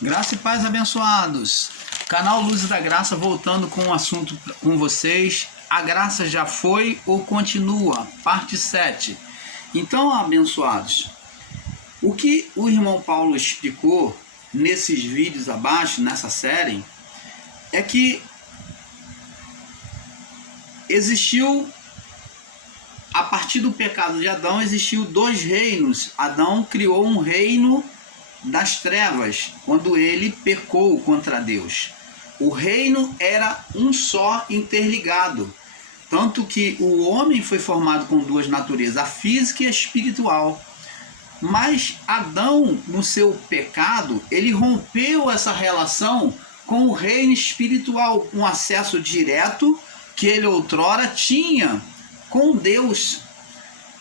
Graça e paz, abençoados. Canal Luz da Graça voltando com um assunto com vocês. A graça já foi ou continua? Parte 7. Então, abençoados, o que o irmão Paulo explicou nesses vídeos abaixo, nessa série, é que existiu, a partir do pecado de Adão, existiu dois reinos. Adão criou um reino das trevas, quando ele pecou contra Deus. O reino era um só, interligado, tanto que o homem foi formado com duas naturezas, a física e a espiritual. Mas Adão, no seu pecado, ele rompeu essa relação com o reino espiritual, um acesso direto que ele outrora tinha com Deus.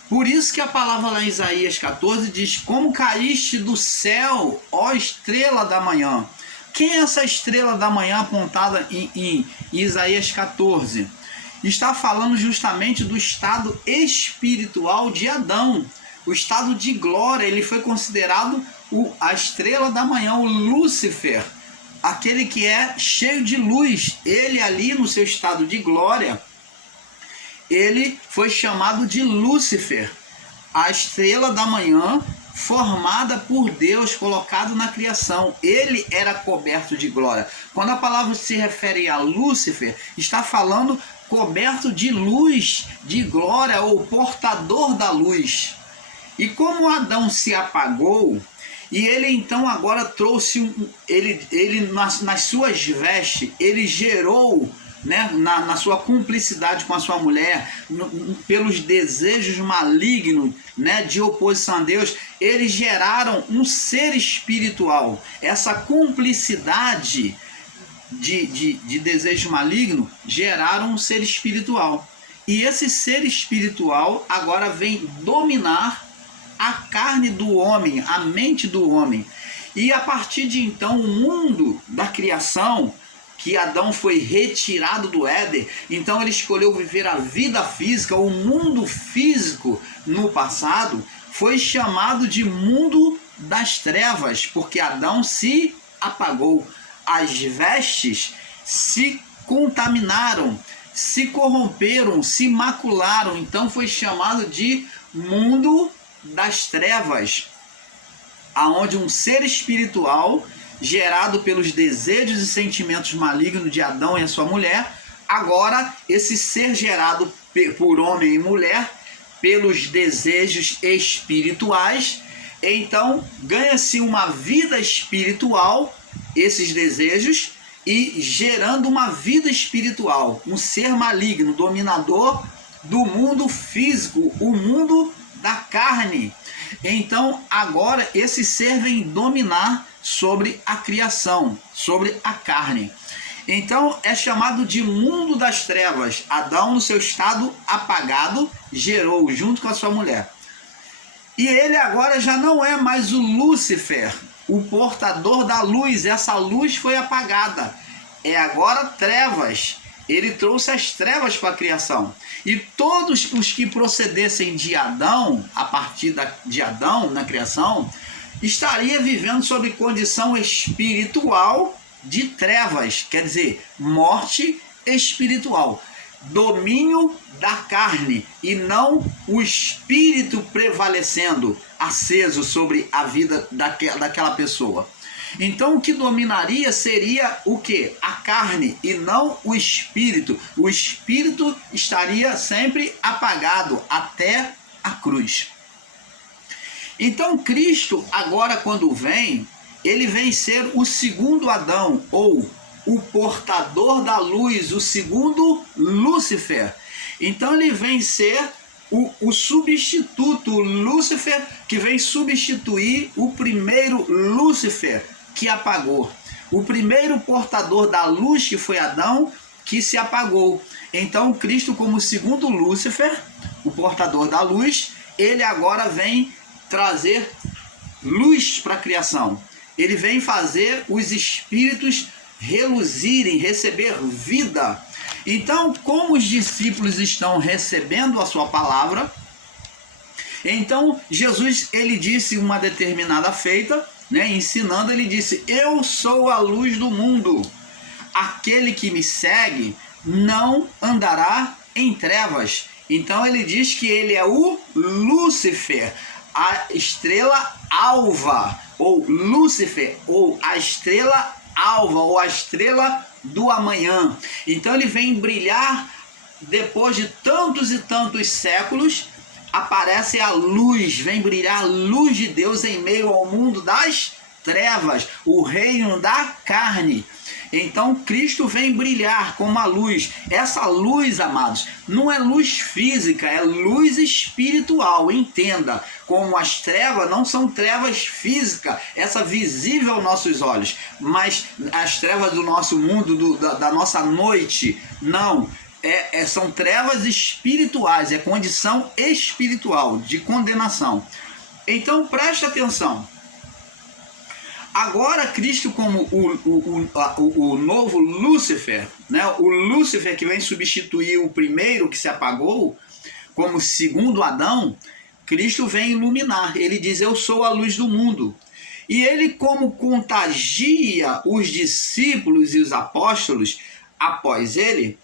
Por isso que a palavra lá em Isaías 14 diz: como caíste do céu, ó estrela da manhã. Quem é essa estrela da manhã apontada em Isaías 14? Está falando justamente do estado espiritual de Adão, o estado de glória. Ele foi considerado a estrela da manhã, o Lúcifer, aquele que é cheio de luz. Ele ali no seu estado de glória, ele foi chamado de Lúcifer, a estrela da manhã, formada por Deus, colocado na criação. Ele era coberto de glória. Quando a palavra se refere a Lúcifer, está falando coberto de luz, de glória, ou portador da luz. E como Adão se apagou, e ele então agora trouxe, ele nas suas vestes, ele gerou, né, na sua cumplicidade com a sua mulher, pelos desejos malignos, né, de oposição a Deus, eles geraram um ser espiritual. Essa cumplicidade de desejo maligno geraram um ser espiritual. E esse ser espiritual agora vem dominar a carne do homem, a mente do homem. E a partir de então, o mundo da criação, que Adão foi retirado do Éden, então ele escolheu viver a vida física, o mundo físico no passado, foi chamado de mundo das trevas, porque Adão se apagou. As vestes se contaminaram, se corromperam, se macularam, então foi chamado de mundo das trevas, aonde um ser espiritual gerado pelos desejos e sentimentos malignos de Adão e a sua mulher, agora esse ser gerado por homem e mulher pelos desejos espirituais, então ganha-se uma vida espiritual, esses desejos, e gerando uma vida espiritual, um ser maligno, dominador do mundo físico, o mundo da carne. Então agora esse ser vem dominar sobre a criação, sobre a carne. Então é chamado de mundo das trevas. Adão, no seu estado apagado, gerou junto com a sua mulher. E ele agora já não é mais o Lúcifer, o portador da luz. Essa luz foi apagada. É agora trevas. Ele trouxe as trevas para a criação. E todos os que procedessem de Adão, a partir de Adão na criação, estaria vivendo sob condição espiritual de trevas, quer dizer, morte espiritual, domínio da carne, e não o espírito prevalecendo, aceso sobre a vida daquela pessoa. Então o que dominaria seria o que? A carne, e não o espírito. O espírito estaria sempre apagado até a cruz. Então Cristo agora, quando vem, ele vem ser o segundo Adão, ou o portador da luz, o segundo Lúcifer. Então ele vem ser o substituto, o Lúcifer, que vem substituir o primeiro Lúcifer que apagou. O primeiro portador da luz, que foi Adão, que se apagou. Então Cristo, como segundo Lúcifer, o portador da luz, ele agora vem trazer luz para a criação. Ele vem fazer os espíritos reluzirem, receber vida. Então, como os discípulos estão recebendo a sua palavra, Então Jesus, ele disse uma determinada feita, né, ensinando, ele disse: eu sou a luz do mundo, aquele que me segue não andará em trevas. Então ele diz que ele é o Lúcifer, a estrela alva, ou Lúcifer, ou a estrela alva, ou a estrela do amanhã. Então ele vem brilhar depois de tantos e tantos séculos. Aparece a luz, vem brilhar a luz de Deus em meio ao mundo das trevas, o reino da carne. Então Cristo vem brilhar como a luz. Essa luz, amados, não é luz física, é luz espiritual. Entenda, como as trevas não são trevas físicas, essa visível aos nossos olhos, mas as trevas do nosso mundo, da nossa noite, não. São trevas espirituais, é condição espiritual, de condenação. Então preste atenção. Agora Cristo, como o novo Lúcifer, né? O Lúcifer que vem substituir o primeiro que se apagou, como segundo Adão, Cristo vem iluminar. Ele diz: eu sou a luz do mundo. E ele, como contagia os discípulos e os apóstolos após ele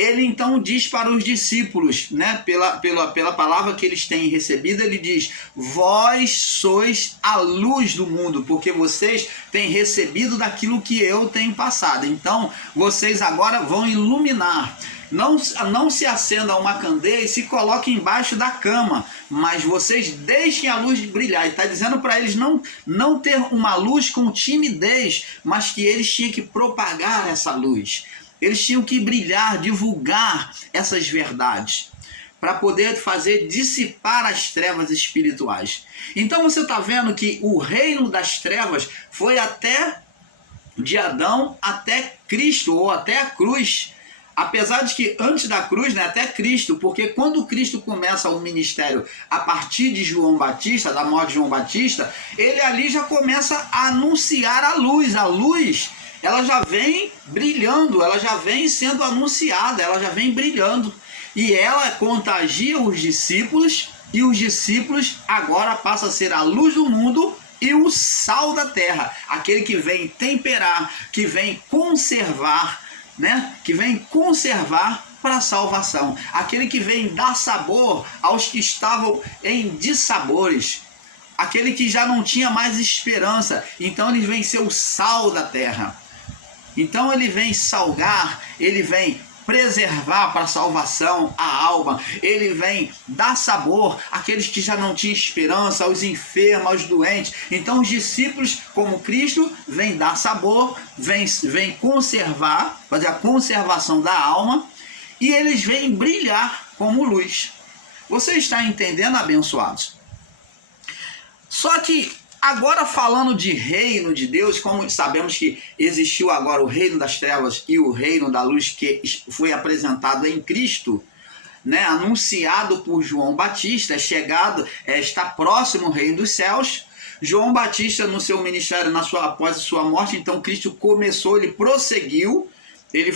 então diz para os discípulos, né, pela palavra que eles têm recebido, ele diz: vós sois a luz do mundo, porque vocês têm recebido daquilo que eu tenho passado. Então, vocês agora vão iluminar. Não se acenda uma candeia e se coloque embaixo da cama, mas vocês deixem a luz brilhar. E está dizendo para eles não ter uma luz com timidez, mas que eles tinham que propagar essa luz. Eles tinham que brilhar, divulgar essas verdades, para poder fazer dissipar as trevas espirituais. Então você está vendo que o reino das trevas foi até de Adão até Cristo, ou até a cruz. Apesar de que antes da cruz, né, até Cristo, porque quando Cristo começa o ministério a partir de João Batista, da morte de João Batista, ele ali já começa a anunciar a luz. A luz, ela já vem brilhando, ela já vem sendo anunciada, ela já vem brilhando. E ela contagia os discípulos, e os discípulos agora passam a ser a luz do mundo e o sal da terra. Aquele que vem temperar, que vem conservar, né? Que vem conservar para a salvação. Aquele que vem dar sabor aos que estavam em dissabores. Aquele que já não tinha mais esperança. Então ele vem ser o sal da terra. Então ele vem salgar, ele vem preservar para a salvação a alma, ele vem dar sabor àqueles que já não tinham esperança, aos enfermos, aos doentes. Então os discípulos, como Cristo, vem dar sabor, vem conservar, fazer a conservação da alma, e eles vêm brilhar como luz. Você está entendendo, abençoados? Só que agora, falando de reino de Deus, como sabemos que existiu agora o reino das trevas e o reino da luz, que foi apresentado em Cristo, né, anunciado por João Batista, está próximo o reino dos céus. João Batista, no seu ministério, após a sua morte, então Cristo começou, ele prosseguiu, ele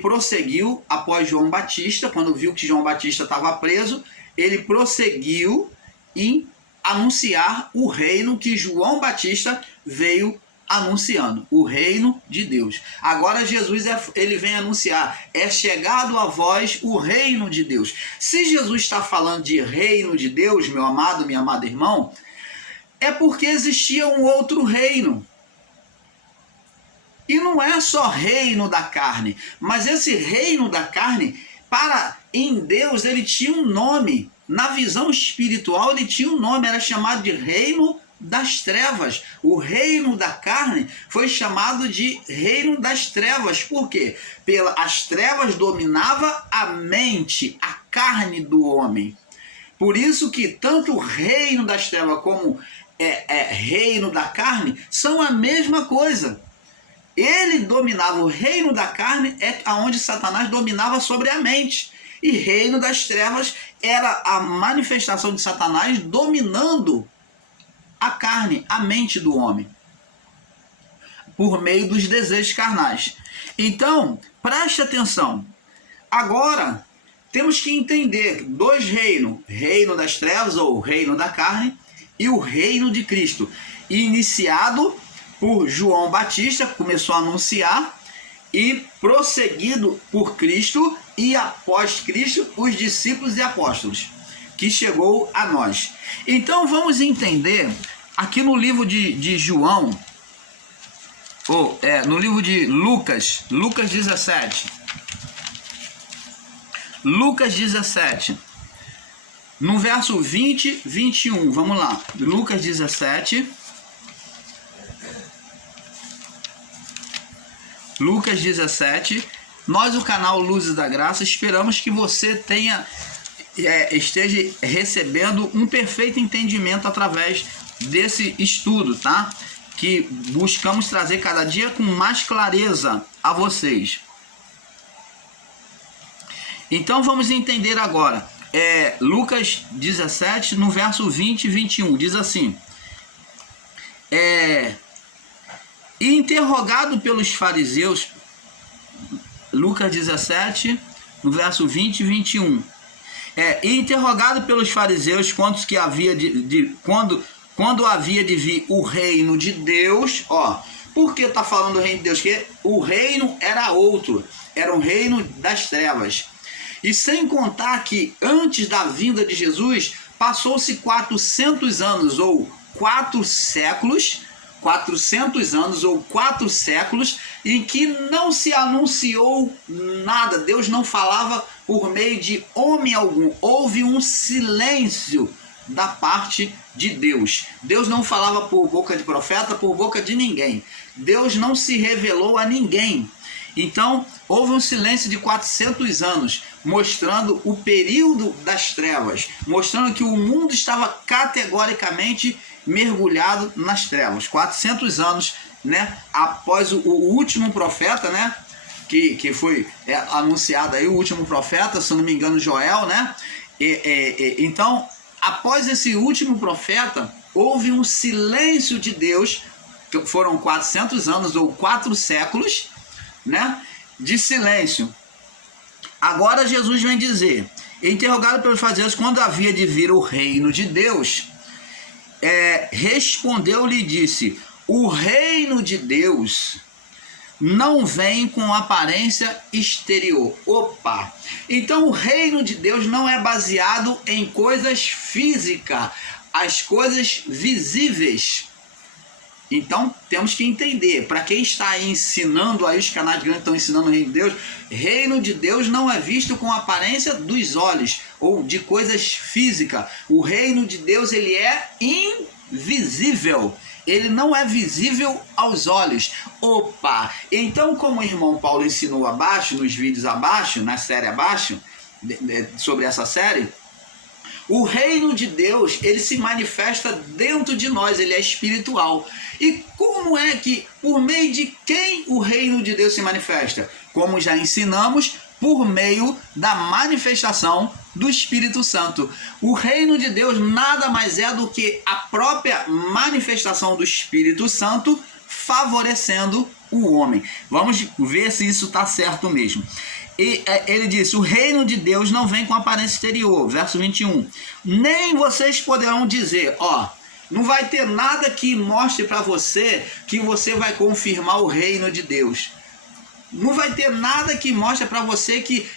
prosseguiu após João Batista. Quando viu que João Batista estava preso, ele prosseguiu em anunciar o reino que João Batista veio anunciando, o reino de Deus. Agora Jesus ele vem anunciar: é chegado a vós o reino de Deus. Se Jesus está falando de reino de Deus, meu amado, minha amada irmão, é porque existia um outro reino. E não é só reino da carne, mas esse reino da carne, em Deus, ele tinha um nome. Na visão espiritual ele tinha um nome, era chamado de reino das trevas. O reino da carne foi chamado de reino das trevas. Por quê? As trevas dominavam a mente, a carne do homem. Por isso que tanto o reino das trevas como reino da carne são a mesma coisa. Ele dominava, o reino da carne é onde Satanás dominava sobre a mente. E reino das trevas era a manifestação de Satanás dominando a carne, a mente do homem, por meio dos desejos carnais. Então, preste atenção. Agora, temos que entender dois reinos, reino das trevas ou reino da carne e o reino de Cristo, iniciado por João Batista, que começou a anunciar, e prosseguido por Cristo e após Cristo os discípulos e apóstolos, que chegou a nós. Então vamos entender aqui no livro de João, no livro de Lucas 17. Lucas 17, no verso 20, 21, vamos lá. Lucas 17. Lucas 17. Nós, o canal Luzes da Graça, esperamos que você esteja recebendo um perfeito entendimento através desse estudo, tá? Que buscamos trazer cada dia com mais clareza a vocês. Então vamos entender agora. Lucas 17, no verso 20 e 21, diz assim: E interrogado pelos fariseus, Lucas 17, no verso 20 e 21, e interrogado pelos fariseus quando havia de vir o reino de Deus, por que está falando do reino de Deus? Porque o reino era outro, era um reino das trevas. E sem contar que antes da vinda de Jesus, passou-se 400 anos ou 4 séculos, 400 anos ou 4 séculos, em que não se anunciou nada, Deus não falava por meio de homem algum, houve um silêncio da parte de Deus. Deus não falava por boca de profeta, por boca de ninguém. Deus não se revelou a ninguém. Então, houve um silêncio de 400 anos, mostrando o período das trevas, mostrando que o mundo estava categoricamente mergulhado nas trevas. 400 anos, né, após o último profeta, né, que foi anunciado aí, o último profeta, se não me engano, Joel, né? Então, após esse último profeta, houve um silêncio de Deus, que foram 400 anos ou 4 séculos, né, de silêncio. Agora Jesus vem dizer, interrogado pelos fariseus quando havia de vir o reino de Deus, respondeu-lhe e disse: o reino de Deus não vem com aparência exterior. Opa! Então o reino de Deus não é baseado em coisas físicas, as coisas visíveis. Então temos que entender, para quem está aí ensinando, aí os canais grandes estão ensinando o reino de Deus não é visto com a aparência dos olhos ou de coisas físicas. O reino de Deus, ele é invisível, ele não é visível aos olhos. Opa! Então, como o irmão Paulo ensinou abaixo, nos vídeos abaixo, na série abaixo, sobre essa série, o reino de Deus, ele se manifesta dentro de nós, ele é espiritual. E como é que, por meio de quem o reino de Deus se manifesta? Como já ensinamos, por meio da manifestação do Espírito Santo. O reino de Deus nada mais é do que a própria manifestação do Espírito Santo favorecendo o homem. Vamos ver se isso está certo mesmo. E ele disse: o reino de Deus não vem com aparência exterior, verso 21. Nem vocês poderão dizer, não vai ter nada que mostre para você que você vai confirmar o reino de Deus. Não vai ter nada que mostre para você que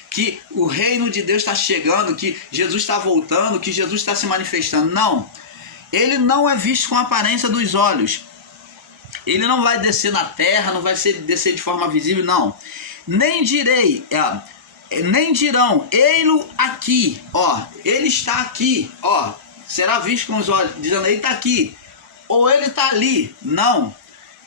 o reino de Deus está chegando, que Jesus está voltando, que Jesus está se manifestando. Não. Ele não é visto com a aparência dos olhos. Ele não vai descer na terra, não vai descer de forma visível, não. Nem dirão, ei-lo aqui, ele está aqui, será visto com os olhos, dizendo, ele está aqui, ou ele está ali. Não,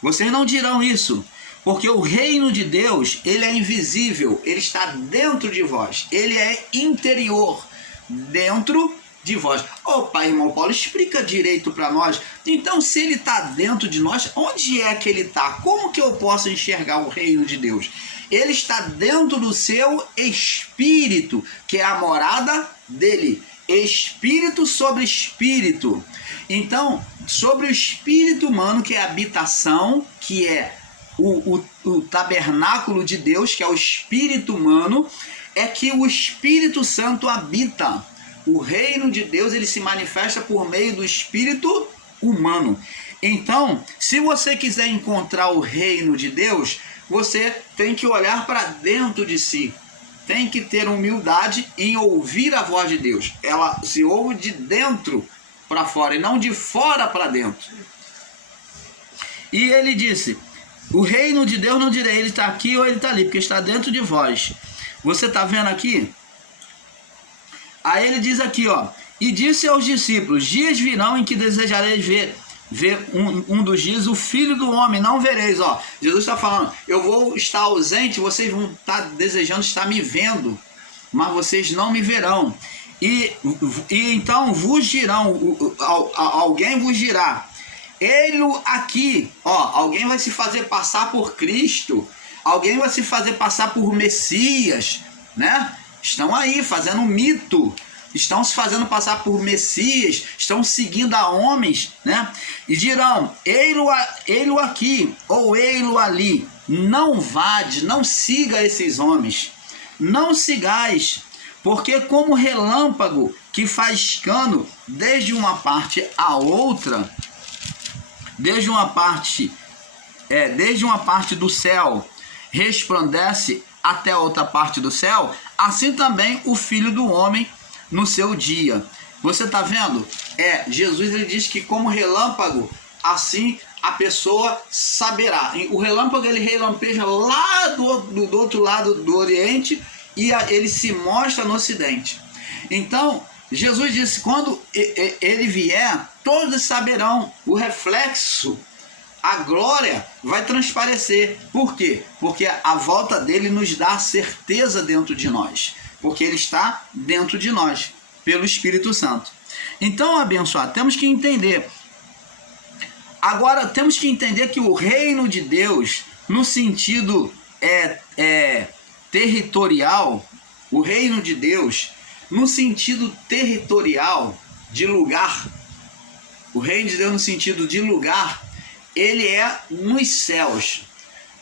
vocês não dirão isso, porque o reino de Deus, ele é invisível, ele está dentro de vós, ele é interior, dentro de vós. Opa, irmão Paulo, explica direito para nós. Então, se ele está dentro de nós, onde é que ele está? Como que eu posso enxergar o reino de Deus? Ele está dentro do seu espírito, que é a morada dele. Espírito sobre espírito. Então, sobre o espírito humano, que é a habitação, que é o tabernáculo de Deus, que é o espírito humano, é que o Espírito Santo habita. O reino de Deus, ele se manifesta por meio do espírito humano. Então, se você quiser encontrar o reino de Deus, você tem que olhar para dentro de si. Tem que ter humildade em ouvir a voz de Deus. Ela se ouve de dentro para fora e não de fora para dentro. E ele disse, o reino de Deus não direi, ele está aqui ou ele está ali, porque está dentro de vós. Você está vendo aqui? Aí ele diz aqui, ó, e disse aos discípulos, dias virão em que desejareis ver um dos dias o Filho do Homem, não vereis, ó. Jesus está falando, eu vou estar ausente, vocês vão estar desejando estar me vendo, mas vocês não me verão. E então vos dirão, alguém vos dirá, ele aqui, ó, alguém vai se fazer passar por Cristo, alguém vai se fazer passar por Messias, né? Estão aí fazendo um mito, estão se fazendo passar por Messias, estão seguindo a homens, né? E dirão, ei-lo aqui, ou ei-lo ali. Não vade, não siga esses homens, não sigais, porque como relâmpago que faz cano desde uma parte a outra, desde uma parte do céu, resplandece até a outra parte do céu, assim também o Filho do Homem no seu dia. Você está vendo? Jesus ele diz que como relâmpago, assim a pessoa saberá. O relâmpago ele relampeja lá do outro lado do Oriente e ele se mostra no Ocidente. Então, Jesus disse, quando ele vier, todos saberão o reflexo. A glória vai transparecer. Por quê? Porque a volta dele nos dá certeza dentro de nós. Porque ele está dentro de nós, pelo Espírito Santo. Então, abençoado, temos que entender. Agora, temos que entender que o reino de Deus, no sentido territorial, o reino de Deus, no sentido territorial, de lugar, o reino de Deus no sentido de lugar, ele é nos céus,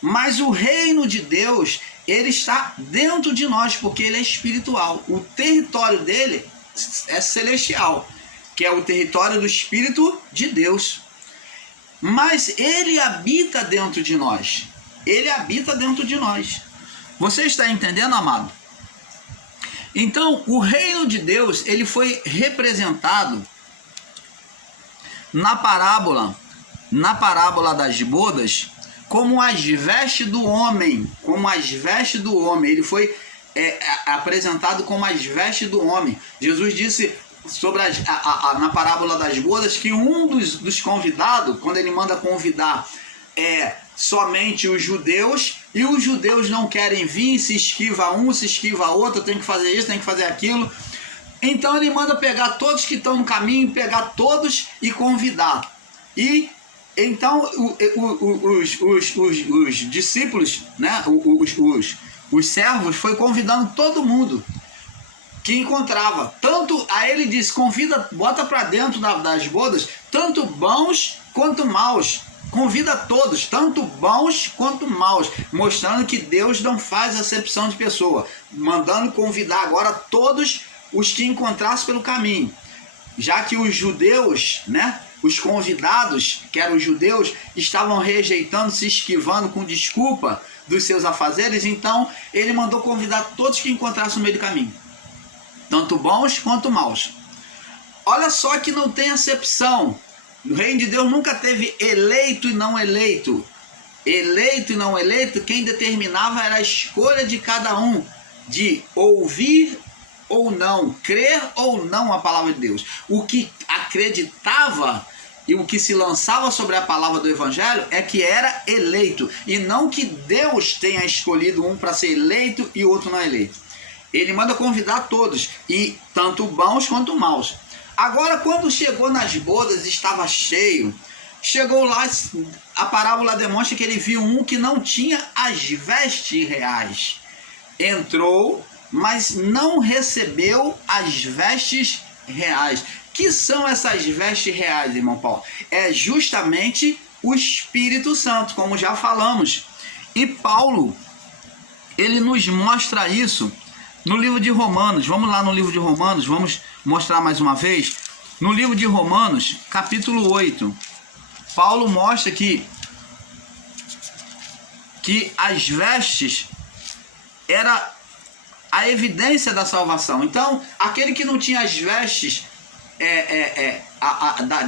mas o reino de Deus, ele está dentro de nós, porque ele é espiritual. O território dele é celestial, que é o território do Espírito de Deus. Mas ele habita dentro de nós. Ele habita dentro de nós. Você está entendendo, amado? Então, o reino de Deus, ele foi representado na parábola das bodas, como as vestes do homem, ele foi apresentado como as vestes do homem. Jesus disse sobre na parábola das bodas que um dos convidados, quando ele manda convidar somente os judeus, e os judeus não querem vir, se esquiva um, se esquiva outro, tem que fazer isso, tem que fazer aquilo. Então ele manda pegar todos que estão no caminho, pegar todos e convidar. E então os discípulos, né, os servos, foi convidando todo mundo que encontrava. Tanto, aí ele disse, convida, bota para dentro das bodas, tanto bons quanto maus. Convida todos, tanto bons quanto maus, mostrando que Deus não faz acepção de pessoa, mandando convidar agora todos os que encontrasse pelo caminho. Já que os judeus, né, os convidados, que eram os judeus, estavam rejeitando, se esquivando com desculpa dos seus afazeres, então ele mandou convidar todos que encontrassem no meio do caminho, tanto bons quanto maus. Olha só que não tem acepção. O reino de Deus nunca teve eleito e não eleito. Eleito e não eleito, quem determinava era a escolha de cada um de ouvir ou não, crer ou não a palavra de Deus. O que acreditava e o que se lançava sobre a palavra do Evangelho é que era eleito, e não que Deus tenha escolhido um para ser eleito e outro não eleito. Ele manda convidar todos, e tanto bons quanto maus. Agora, quando chegou nas bodas, estava cheio. Chegou lá, a parábola demonstra que ele viu um que não tinha as vestes reais. Entrou, mas não recebeu as vestes reais. Que são essas vestes reais, irmão Paulo? É justamente o Espírito Santo, como já falamos. E Paulo, ele nos mostra isso No livro de Romanos, vamos lá no livro de Romanos, vamos mostrar mais uma vez. No livro de Romanos, capítulo 8, Paulo mostra que as vestes era a evidência da salvação. Então, aquele que não tinha as vestes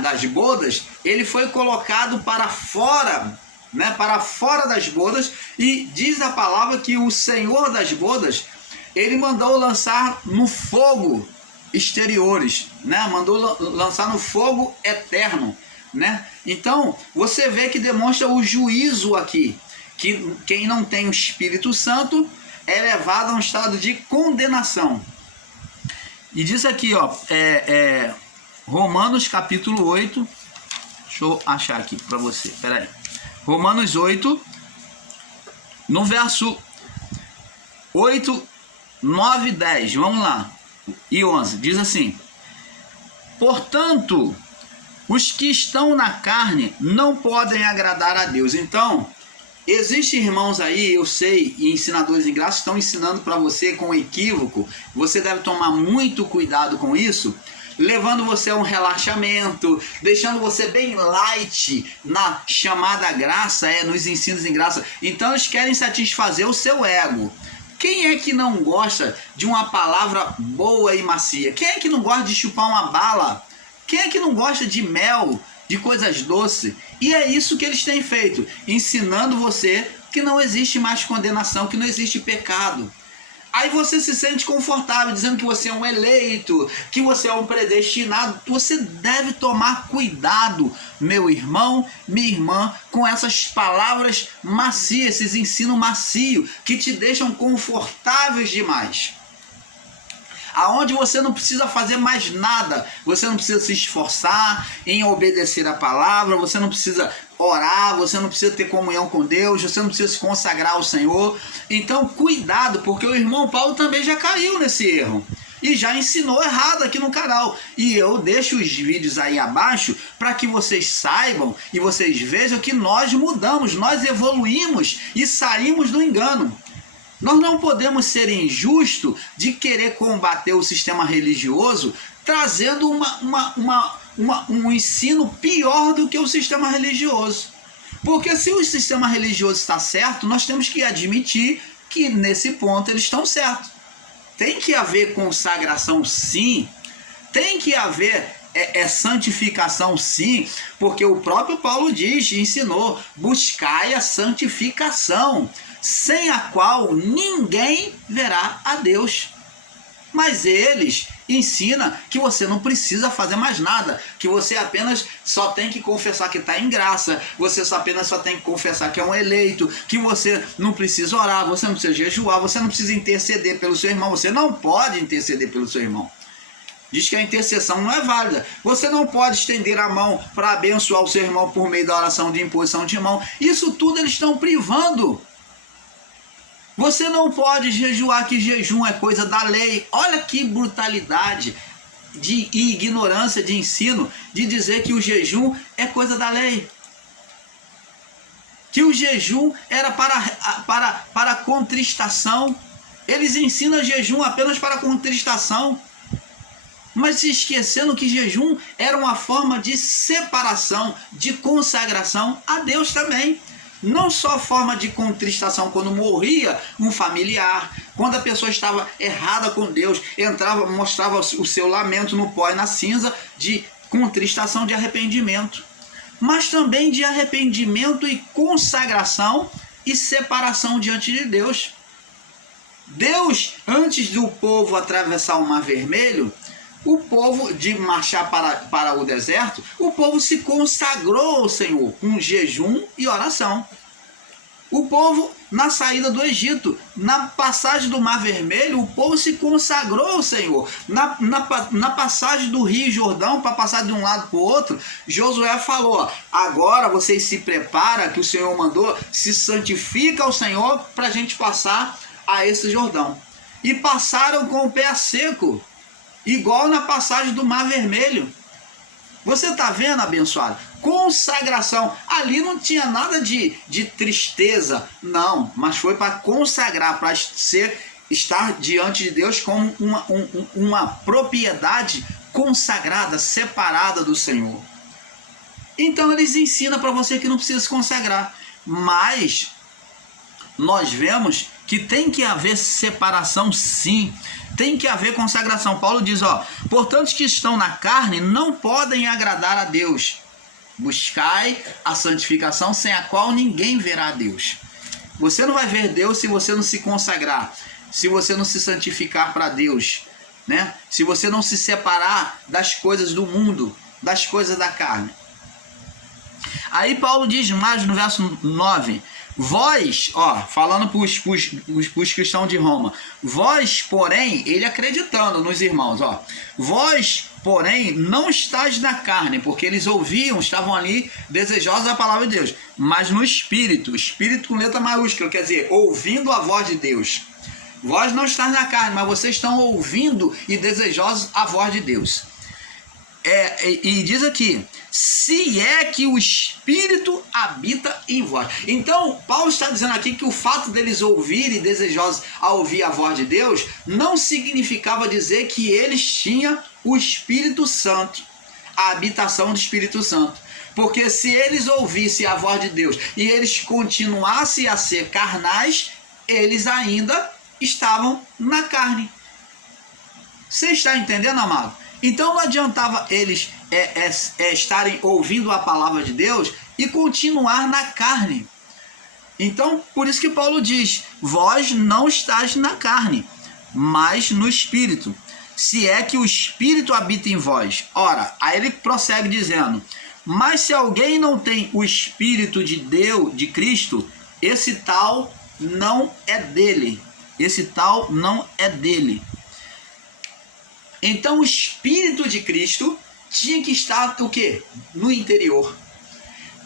das bodas, ele foi colocado para fora, né, para fora das bodas, e diz a palavra que o Senhor das bodas, ele mandou lançar no fogo exteriores, né, mandou lançar no fogo eterno, né? Então, você vê que demonstra o juízo aqui, que quem não tem o Espírito Santo é levado a um estado de condenação. E diz aqui, ó, Romanos capítulo 8, deixa eu achar aqui para você, peraí. Romanos 8, no verso 8, 9 e 10, vamos lá, e 11, diz assim: portanto, os que estão na carne não podem agradar a Deus. Então, existem irmãos aí, eu sei, e ensinadores em graça estão ensinando para você com equívoco. Você deve tomar muito cuidado com isso, levando você a um relaxamento, deixando você bem light na chamada graça, nos ensinos em graça. Então eles querem satisfazer o seu ego. Quem é que não gosta de uma palavra boa e macia? Quem é que não gosta de chupar uma bala? Quem é que não gosta de mel, de coisas doces? E é isso que eles têm feito, ensinando você que não existe mais condenação, que não existe pecado. Aí você se sente confortável, dizendo que você é um eleito, que você é um predestinado. Você deve tomar cuidado, meu irmão, minha irmã, com essas palavras macias, esses ensinos macios, que te deixam confortáveis demais. Aonde você não precisa fazer mais nada, você não precisa se esforçar em obedecer a palavra, você não precisa orar, você não precisa ter comunhão com Deus, você não precisa se consagrar ao Senhor. Então cuidado, porque o irmão Paulo também já caiu nesse erro e já ensinou errado aqui no canal. E eu deixo os vídeos aí abaixo para que vocês saibam e vocês vejam que nós mudamos, nós evoluímos e saímos do engano. Nós não podemos ser injustos de querer combater o sistema religioso trazendo um ensino pior do que o sistema religioso. Porque se o sistema religioso está certo, nós temos que admitir que nesse ponto eles estão certos. Tem que haver consagração, sim. Tem que haver santificação, sim. Porque o próprio Paulo diz, ensinou, buscai a santificação, sem a qual ninguém verá a Deus. Mas eles ensinam que você não precisa fazer mais nada, que você apenas só tem que confessar que está em graça, você apenas só tem que confessar que é um eleito, que você não precisa orar, você não precisa jejuar, você não precisa interceder pelo seu irmão, você não pode interceder pelo seu irmão. Diz que a intercessão não é válida. Você não pode estender a mão para abençoar o seu irmão por meio da oração de imposição de mão. Isso tudo eles estão privando. Você não pode jejuar, que jejum é coisa da lei. Olha que brutalidade e ignorância de ensino de dizer que o jejum é coisa da lei. Que o jejum era para contristação. Eles ensinam jejum apenas para contristação. Mas se esquecendo que jejum era uma forma de separação, de consagração a Deus também. Não só forma de contristação quando morria um familiar, quando a pessoa estava errada com Deus, entrava, mostrava o seu lamento no pó e na cinza, de contristação, de arrependimento. Mas também de arrependimento e consagração e separação diante de Deus. Deus, antes do povo atravessar o Mar Vermelho, o povo de marchar para o deserto, o povo se consagrou ao Senhor com jejum e oração. O povo, na saída do Egito, na passagem do Mar Vermelho, o povo se consagrou ao Senhor. Na passagem do Rio Jordão, para passar de um lado para o outro, Josué falou: agora vocês se preparam, que o Senhor mandou, se santifica ao Senhor para a gente passar a esse Jordão. E passaram com o pé seco, igual na passagem do Mar Vermelho. Você está vendo, abençoado? Consagração. Ali não tinha nada de tristeza, não. Mas foi para consagrar, para ser estar diante de Deus como uma propriedade consagrada, separada do Senhor. Então eles ensinam para você que não precisa se consagrar, mas nós vemos que tem que haver separação, sim, tem que haver consagração. Paulo diz, portanto os que estão na carne não podem agradar a Deus. Buscai a santificação, sem a qual ninguém verá a Deus. Você não vai ver Deus se você não se consagrar, se você não se santificar para Deus, né? Se você não se separar das coisas do mundo, das coisas da carne. Aí Paulo diz mais no verso 9, vós, falando para os cristãos de Roma, vós, porém, ele acreditando nos irmãos, vós, porém, não estáis na carne, porque eles ouviam, estavam ali desejosos da palavra de Deus, mas no Espírito, Espírito com letra maiúscula, quer dizer, ouvindo a voz de Deus. Vós não estáis na carne, mas vocês estão ouvindo e desejosos a voz de Deus. E diz aqui, se é que o Espírito habita em vós. Então, Paulo está dizendo aqui que o fato deles ouvirem desejosos a ouvir a voz de Deus, não significava dizer que eles tinham o Espírito Santo, a habitação do Espírito Santo. Porque se eles ouvissem a voz de Deus e eles continuassem a ser carnais, eles ainda estavam na carne. Você está entendendo, amado? Então não adiantava eles estarem ouvindo a palavra de Deus e continuar na carne. Então, por isso que Paulo diz, vós não estáis na carne, mas no Espírito, se é que o Espírito habita em vós. Ora, aí ele prossegue dizendo, mas se alguém não tem o Espírito de Deus, de Cristo, esse tal não é dele. Esse tal não é dele. Então o Espírito de Cristo tinha que estar o quê? No interior.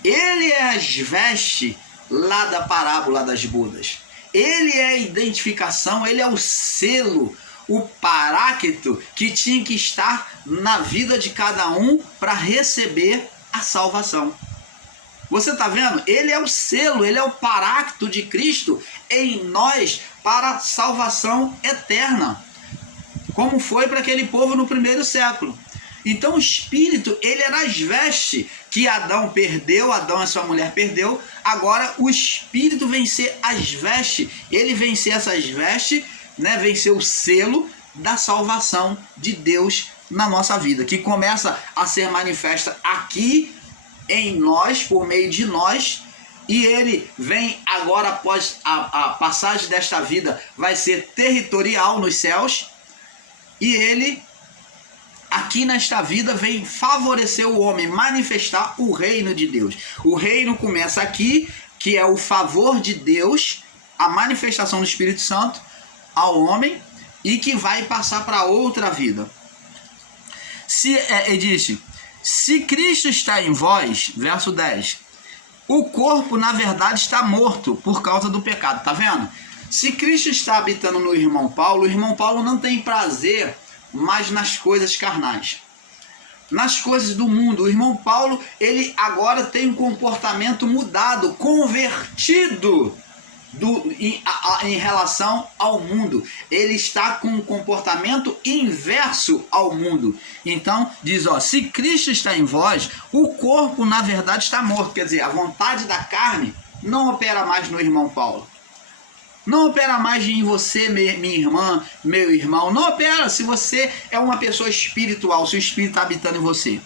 Ele é as vestes lá da parábola das bodas. Ele é a identificação, ele é o selo, o paráclito que tinha que estar na vida de cada um para receber a salvação. Você está vendo? Ele é o selo, ele é o paráclito de Cristo em nós para a salvação eterna, como foi para aquele povo no primeiro século. Então o Espírito, ele era as vestes que Adão perdeu, Adão e sua mulher perdeu, agora o Espírito vencer as vestes, ele vencer essas vestes, né, vencer o selo da salvação de Deus na nossa vida, que começa a ser manifesta aqui em nós, por meio de nós, e ele vem agora após a passagem desta vida, vai ser territorial nos céus, e ele, aqui nesta vida, vem favorecer o homem, manifestar o reino de Deus. O reino começa aqui, que é o favor de Deus, a manifestação do Espírito Santo ao homem, e que vai passar para outra vida. Ele disse, se Cristo está em vós, verso 10, o corpo na verdade está morto por causa do pecado. Tá vendo? Se Cristo está habitando no irmão Paulo, o irmão Paulo não tem prazer mais nas coisas carnais, nas coisas do mundo. O irmão Paulo, ele agora tem um comportamento mudado, convertido em relação ao mundo. Ele está com um comportamento inverso ao mundo. Então diz, se Cristo está em vós, o corpo na verdade está morto. Quer dizer, a vontade da carne não opera mais no irmão Paulo. Não opera mais em você, minha irmã, meu irmão. Não opera se você é uma pessoa espiritual, se o Espírito está habitando em você.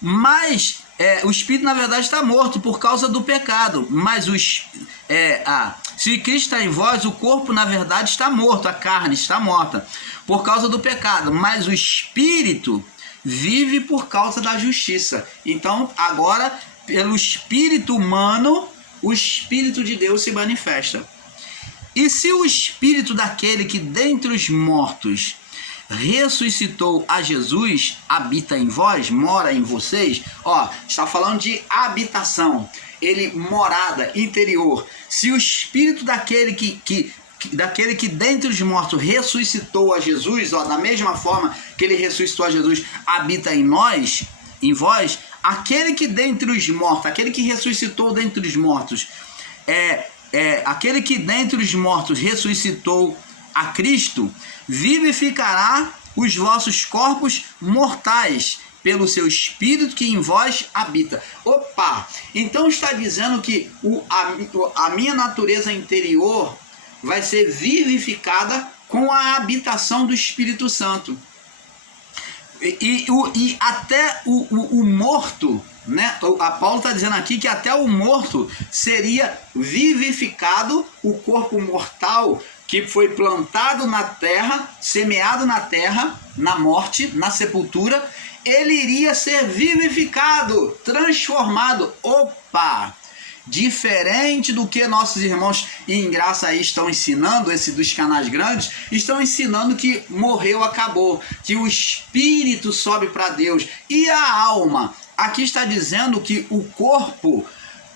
Mas o Espírito na verdade está morto por causa do pecado. Mas se Cristo está em vós, o corpo na verdade está morto, a carne está morta por causa do pecado. Mas o Espírito vive por causa da justiça. Então agora, pelo Espírito humano, o Espírito de Deus se manifesta. E se o Espírito daquele que dentre os mortos ressuscitou a Jesus habita em vós, mora em vocês, está falando de habitação, ele morada interior. Se o Espírito daquele que dentre os mortos ressuscitou a Jesus, da mesma forma que ele ressuscitou a Jesus, habita em nós, em vós, aquele que dentre os mortos, aquele que ressuscitou dentre os mortos, aquele que dentre os mortos ressuscitou a Cristo, vivificará os vossos corpos mortais, pelo seu Espírito que em vós habita. Opa! Então está dizendo que a minha natureza interior vai ser vivificada com a habitação do Espírito Santo. E até o morto, né? A Paulo está dizendo aqui que até o morto seria vivificado, o corpo mortal que foi plantado na terra, semeado na terra, na morte, na sepultura, ele iria ser vivificado, transformado. Opa! Diferente do que nossos irmãos em graça aí estão ensinando, esse dos canais grandes, estão ensinando que morreu, acabou, que o espírito sobe para Deus e a alma. Aqui está dizendo que o corpo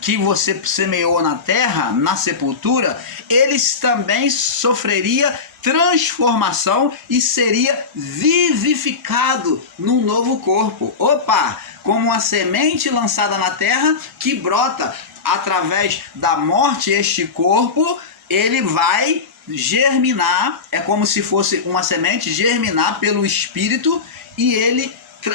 que você semeou na terra, na sepultura, eles também sofreria transformação e seria vivificado num novo corpo. Opa! Como uma semente lançada na terra que brota através da morte, este corpo, ele vai germinar, é como se fosse uma semente, germinar pelo Espírito e ele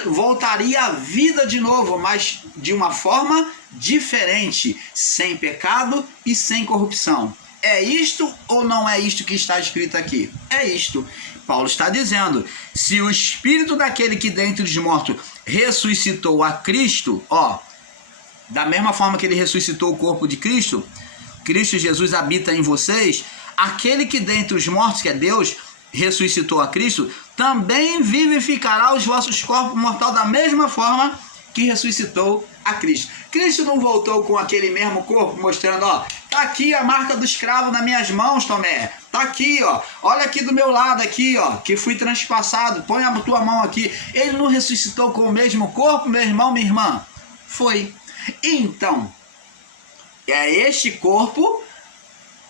voltaria à vida de novo, mas de uma forma diferente, sem pecado e sem corrupção. É isto ou não é isto que está escrito aqui? É isto. Paulo está dizendo, se o Espírito daquele que dentre os mortos ressuscitou a Cristo, da mesma forma que ele ressuscitou o corpo de Cristo, Cristo Jesus habita em vocês, aquele que dentre os mortos, que é Deus, ressuscitou a Cristo, também vivificará os vossos corpos mortais da mesma forma que ressuscitou a Cristo. Cristo não voltou com aquele mesmo corpo mostrando, tá aqui a marca do escravo nas minhas mãos, Tomé, tá aqui, olha aqui do meu lado aqui, que fui transpassado, põe a tua mão aqui. Ele não ressuscitou com o mesmo corpo, meu irmão, minha irmã? Foi. Então, é este corpo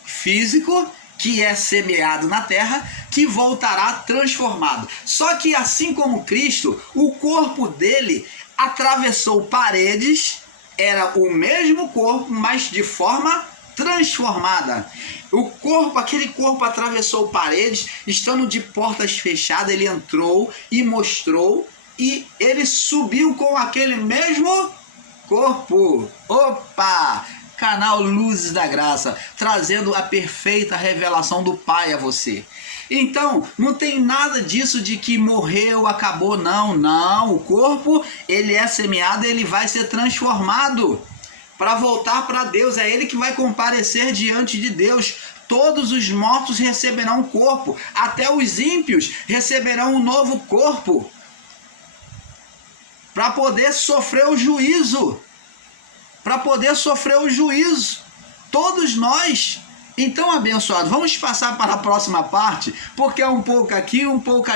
físico que é semeado na terra, que voltará transformado. Só que assim como Cristo, o corpo dele atravessou paredes, era o mesmo corpo, mas de forma transformada. Aquele corpo atravessou paredes, estando de portas fechadas, ele entrou e mostrou, e ele subiu com aquele mesmo corpo. Opa! Canal Luzes da Graça, trazendo a perfeita revelação do Pai a você. Então, não tem nada disso de que morreu, acabou, não. O corpo, ele é semeado, ele vai ser transformado para voltar para Deus. É ele que vai comparecer diante de Deus. Todos os mortos receberão um corpo, até os ímpios receberão um novo corpo para poder sofrer o juízo. Todos nós. Então, abençoado, vamos passar para a próxima parte, porque é um pouco aqui, um pouco ali.